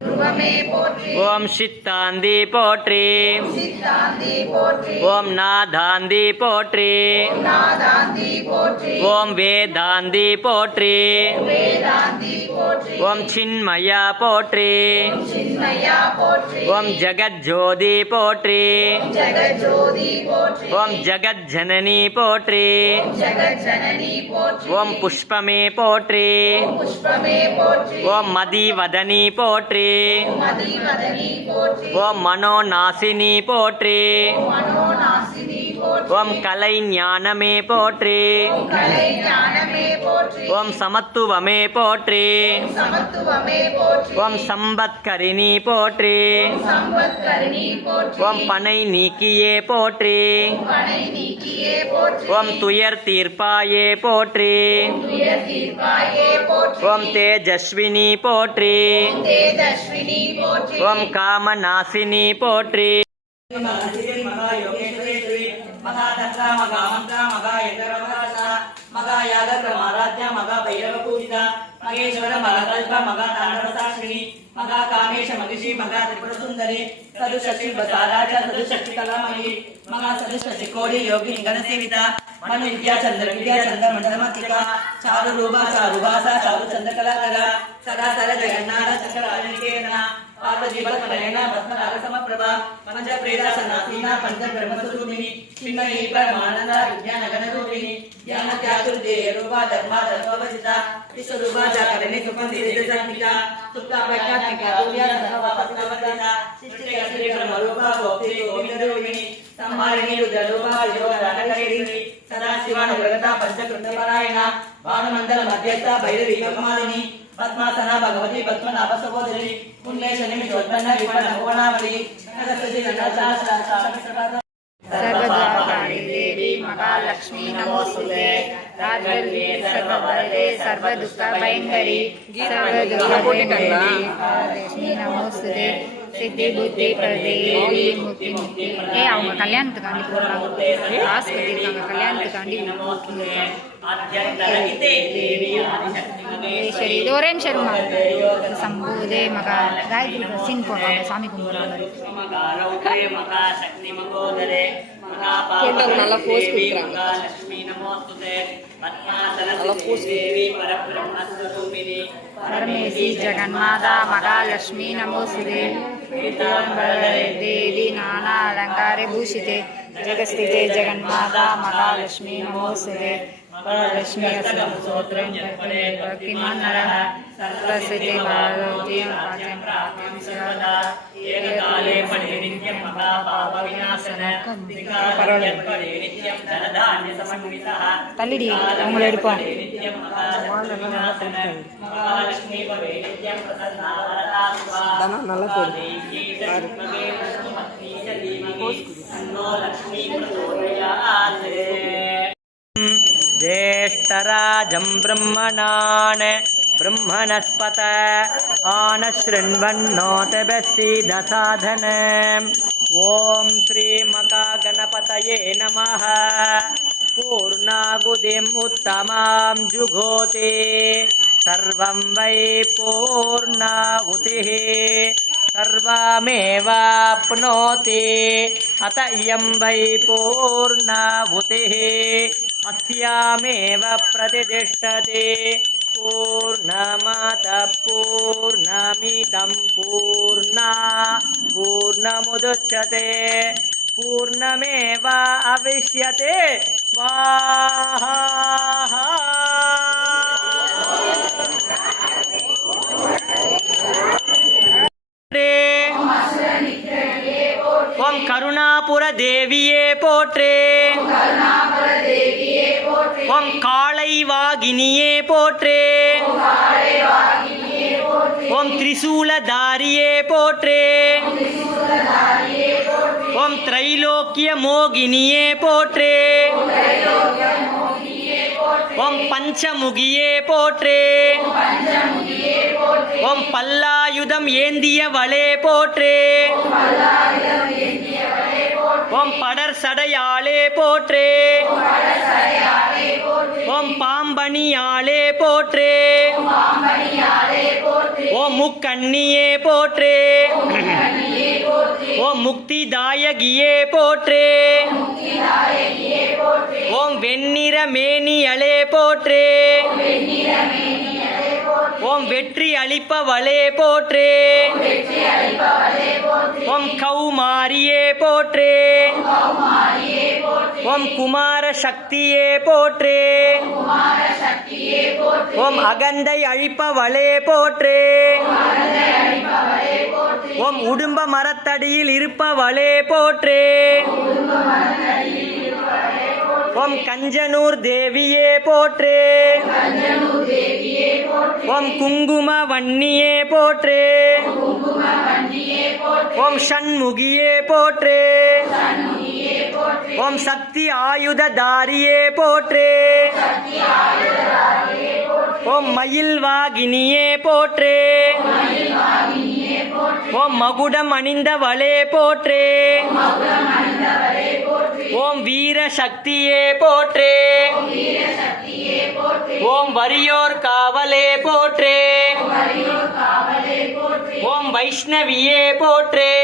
ஓம் சித்தாந்தி போற்றி, ஓம் நாதாந்தி போற்றி, ஓம் வேதாந்தி போற்றி, ஓம் சின்மயா போற்றி, ஓம் ஜகஜோதி போற்றி, ஓம் ஜகஜனனி போற்றி, ஓம் புஷ்பமே போற்றி, ஓம் மதிவதனி போற்றி, ஓம் மனோநாசினி போற்றி, ஓம் கலை ஞானமே போற்றி, ஓம் சமத்துவமே போற்றி, ஓம் சம்பத்கரிணி போற்றி, ஓம் பனை நீக்கியே போற்றி, ஓம் துயர் தீர்ப்பாயே போற்றி, ஓம் தேஜஸ்வினி போற்றி, ஓம் காமநாசினி போற்றி. மகேஸ்வர மகல்ப மகா தாண்டவசாஸ்வினி மகா காமேஷ மகிஷி மகா திரிபுர சுந்தரி சதுசக்தி பசாராஜ சதுசக்தி கலாமணி மகா சதுசக்தி கோடி யோகினி கணசேவிதா மனு வித்யா சந்திர மண்டலமத்திகா சாரு ரூபா சாருபாசா சாரு சந்திரகலாகலா சராசர ஜெகநாத சக்கராஜனிகேனா பார்வதி பத்மநயனா பத்மநாக சமப்பிரபா பஞ்ச பிரேதாசனாசீனா பஞ்ச பிரம்மஸ்வரூபிணி சின்மயி பரமானந்த விஜயான கணரூபிணி ஞான தியாதுர்தே ரூபா தர்மா தர்மவசிதா விஸ்வரூபா ஜாகரணி சுபந்திரிதசாத்மிகா சுப்தா பிரக்ஞாத்மிகா ரூபியா சர்வவாபத்னவதனா சிஷ்டி அஸ்ரி பிரம்மரூபா கோப்தி கோவிந்தரூபிணி சம்மாரிணி ருத்ரரூபா யோகரணகரிணி சதாசிவான பிரகதா பஞ்சகிருந்தபராயணா பானுமண்டல மத்தியஸ்தா பைரவி யோகமாலினி பத்மாசனா பகவதி பத்மநாப சகோதரி புண்ணியேஷனி விஸ்வத்மன்ன விபண புவனாவளி நகசதி நகசாஸ்ரா सर्वद्वारकारि देवी महालक्ष्मी नमोस्तुते राजवल्ली सर्ववरदे सर्वदुःखभयङ्करी सर्वदुःखभयङ्करी महालक्ष्मी नमोस्तुते सिद्धि बुद्धि प्रदे देवी मुक्ति मुक्ति ए அவங்க கல்யாணத்துக்காண்டி போறாங்க காசு கட்டிருக்காங்க கல்யாணத்துக்காண்டி ஈஸ்வரி இது ஒரே நிமிஷம் சம்பூதே மகா காயத்ரி சீன் போடுறாங்க சாமி கும்பிடுறாங்க நல்லா போஸ்ட் கொடுக்குறாங்க परमेशी जगन्माता महालक्ष्मी नमोस्तुते देवी नाना अलंकारे भूषिते जगस्थिते जगन्माता महालक्ष्मी नमोस्तुते परलक्ष्मी स्तोत्रं किमं नरः सरस्वती भारतीयं पाठ्यं प्राप्यं सर्वदा एककाले पठे नित्यं महापापविनाशन परलक्ष्मी पठे नित्यं धनधान्य समन्वितः तल्लिडी அவங்கள எடுப்போம் महालक्ष्मी पठे नित्यं प्रसन्ना वरदा सुभा நல்லா போடு लक्ष्मी प्रचोदयात् ज्येष्ठराजं ब्रह्मणान् ब्रह्मणस्पत आनशृण्वन्नोतभसीदसाधनम् ॐ श्रीमहागणपतये नमः पूर्णाहुतिम् उत्तमां जुहोति सर्वं वै पूर्णाहुतिः सर्वमेवाप्नोति अत इयं वै पूर्णाहुतिः अस्यामेव प्रतिष्ठते पूर्णमादः पूर्णमिदं पूर्णमुदच्यते पूर्णमेवावशिष्यते स्वाहा ओम करुणापुर देविये पोट्रे ओम कालैवागिनिये पोट्रे ओम त्रिशूलधारिये पोट्रे ओम त्रैलोक्य मोगिनिये पोट्रे ओम पंचमुगिये पोट्रे ओम पल्लायुधम ஏந்தியவளே போற்றே ओम पडर सடையாளே போற்றே ओम பாம்பணியாளே போற்றே ओम ஓம் முக்கண்ணியே போற்றே. ஓம் முக்திதாயகியே போற்றே. ஓம் வெண்ணிற மேனியளே போற்றே. ஓம் வெற்றி அளிப்பவளே போற்றே. ஓம் கௌமாரியே போற்றே. ஓம் குமார சக்தியே போற்றே. ஓம் அகந்தை அழிப்பவளே போற்றே. ஓம் உடும்ப மரத்தடியில் இருப்பவளே போற்றே. ஓம் கஞ்சனூர் தேவியே போற்றே. ஓம் குங்கும வன்னியே போற்றே. ஓம் ஷண்முகியே போற்றே. ஓம் சக்தி ஆயுததாரியே போற்றே. ஓம் மயில் வாகினியே போற்றே. ஓம் மகுடம் அணிந்தவளே போற்றே. ஓம் வீர சக்தியே போற்றே. ஓம் வரியோர் காவலே போற்றே. ஓம் வைஷ்ணவியே போற்றே.